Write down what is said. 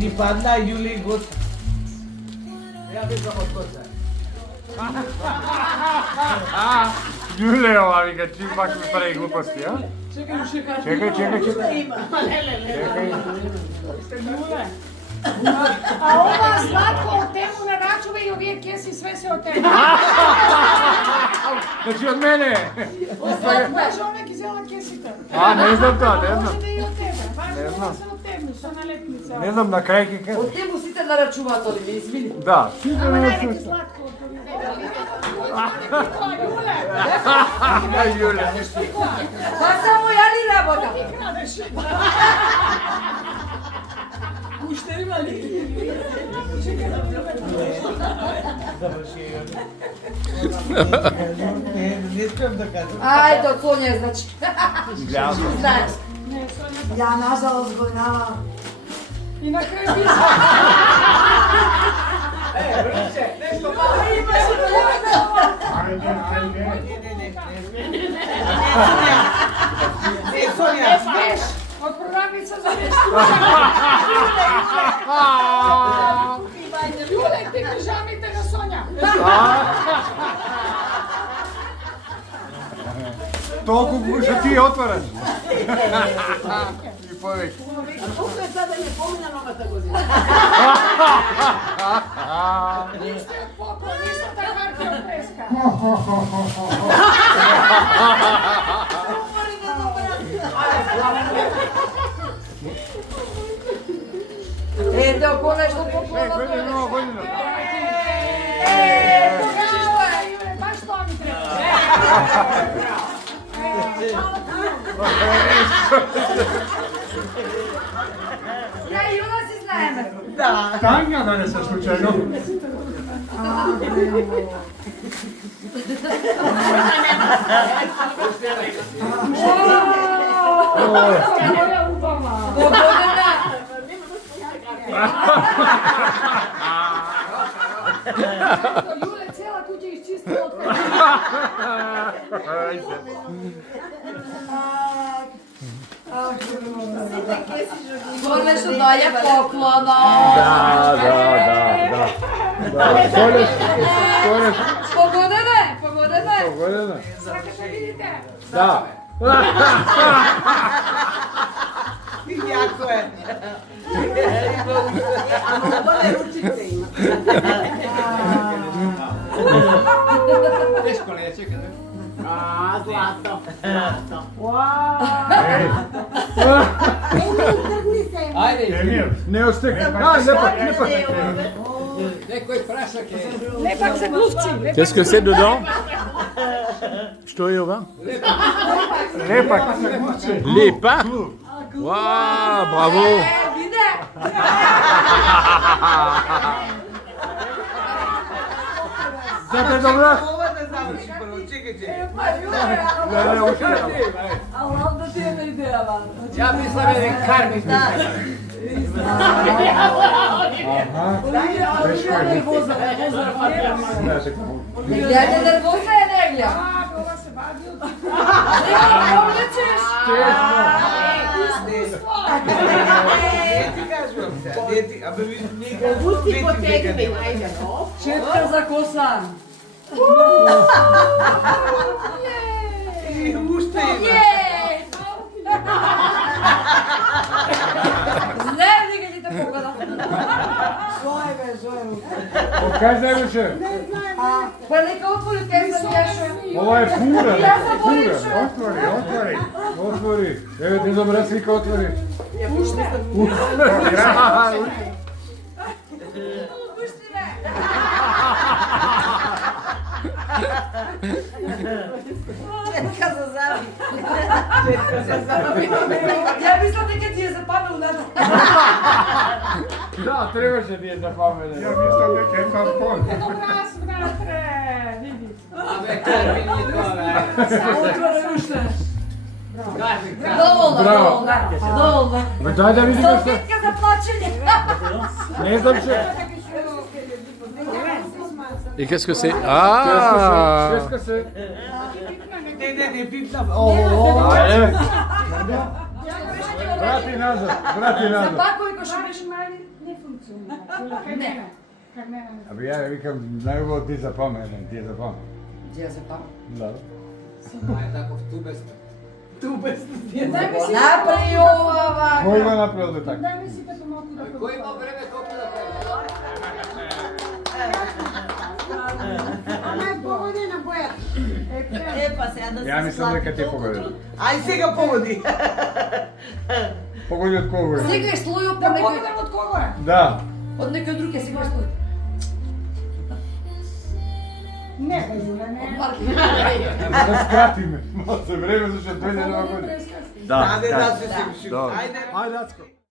Ни падна Јули гот. Ја викам од коса. Јуле, ова вика, чи пак ми прави глупости, а? Чекај. А ова сладко од тему нарачува и овие кеси све се од тему. Значи од мене. Може она ги зела кесите. А, не знам тоа, не знам. Може да и од тебе. Не знам. Се од тему, со налепница. Не знам, на крај ќе кажам. Од тему сите нарачуваат оли, ме извини. Да. Ама најде сладко од овие. Јуле. Јуле. Па само ја ли работа? Ти крадеш. Уште има ли? Не спем да кажам. Ајде, од Сонја, значи. Гледам. Знаеш. Не, Сонја. Ја, нажалост, го нямам. И на крај писа. Нешто мало. Не, Сонја. Веш, од продавница за веш. Јуле, ти пижамите на Сонја. Толку што ти отвораш. И повеќе. Колку е сега да не помина новата година? Ништо од попла, ништо та харки од преска. Ете, око нешто поплава. Нова година. Браво е, Јуле, баш тоа ми треба. Ја и Јула си знаеме. Тања донесе случајно. Моја убава. Година. Јуле, цела куќа изчистила од тебе. Тоа нешто даја поклона. Погодене. Година. Сакате да видите? Да. Јако е. Тешко не е, чекай. Злато. Ајде, Не остека. Лепак. некој прашак е. Лепак за глувци. Qu'est-ce que c'est dedans? Што е ова? Лепак. Лепа? Вау, браво! Виде. Зате добра. Ова да заврши прво, чекај. Не, уште. Ала да ти е идеја, ба. Ја мислам еден кармик. Гледајте нервоза е неглја. Ова се бади од... Повлечеш. Ти кажувам се. Абе виж, Пусти потекни, ајде, но. Четка за косан. Уште има. Знаем дека ти те погода. Покажај ми се. Па нека отвори те за јашо. Ова е фура. Јас да волим што. Отвори. Еве ти добра слика, отвори. Пуште. Четка за зави. Ја мислам дека ти е западнал на. Да, требаше да е запаметен. Ја мислам дека е тампон. Раз, братре, види. Абе, кармик не тоа, бе. Отвори уште. Кармик, Доволна, Браво. доволна. Бе, дај да видиме што. Салфетка за плачење. Не знам се. Et qu'est-ce que c'est? Ah! Ческа се. Не пипнам. Врати назад. За бакови кој што беше мали, не Не. Кај мене. Абе ја викам најубаво ти запомнен, ти е запомнен. Ти ја запам. Да. Ај таков ту без. Дај ми си Направи ова. Кој го направил да така? Дај ми си пето малку да Кој има време толку да пее? Ама е погоди на бојата. Епа сега да се Ја мислам дека ти погоди. Ај сега погоди. Погоди од кого е? Сега е слојот по Да некој. погодам од кого е? Да. Од некој друг е сега слој. Не, бе, Јуле, Од не. маркетинг. Да скратиме. Може време зашто дојде нова година. Преска. Да, да се се. Добро. Ајде. Ајде, Ацко.